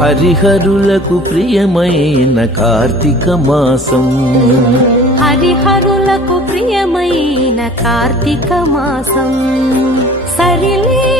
హరిహరులకు ప్రియమైన కార్తీక మాసం. హరిహరులకు ప్రియమైన కార్తీక మాసం. సరిలే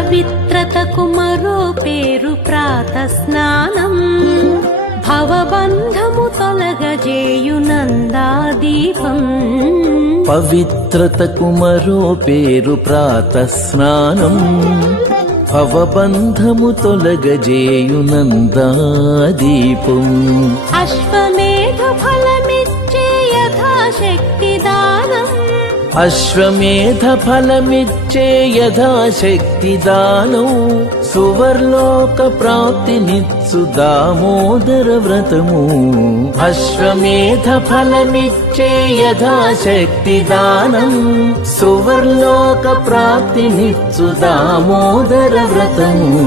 పవిత్రతకు మరో పేరు ప్రాత స్నానం. భవబంధము తొలగజేయునందాదీపం పవిత్రతకు మరో పేరు ప్రాత స్నానం. భవబంధము తొలగజేయునందాదీపం అశ్వమేధ ఫలమిచ్చే అశ్వమేధ ఫలమిచ్చే యథాశక్తి దానం సువర్లోక ప్రాప్తినిత్సు దామోదర వ్రతము. అశ్వమేధ ఫలమిచ్చే యథాశక్తి దానం సువర్లోక ప్రాప్తినిత్సు దామోదర వ్రతము.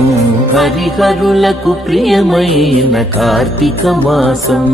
హరిహరులకు ప్రియమైన కార్తీక మాసం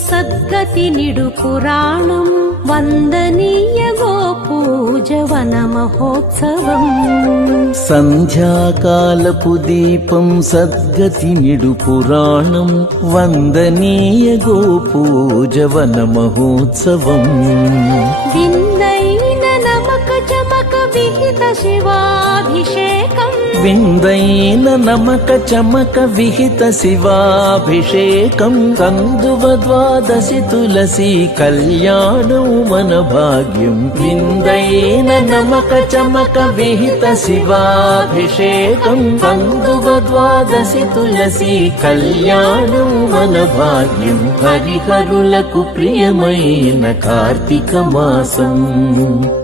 సద్గతి నిడు పురాణం వందనీయ గోపూజవన మహోత్సవం సంధ్యాకాలపు దీపం సద్గతి నిడు పురాణం వందనీయ గోపూజవన మహోత్సవం నమక చమక విహిత శివాభిషేకం. విందైన నమక చమక విహిత శివాభిషేకం. కందువ ద్వాదశి తులసి కళ్యాణం మన భాగ్యం. విందైన నమక చమక విహిత శివాభిషేకం. కందువ ద్వాదశి తులసి కళ్యాణం మన భాగ్యం. హరిహరులకు ప్రియమైన కార్తీక మాసం.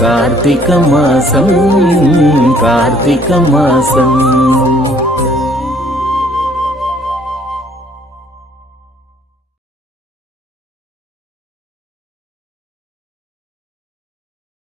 కార్తీక మాసం కార్తీక మాసం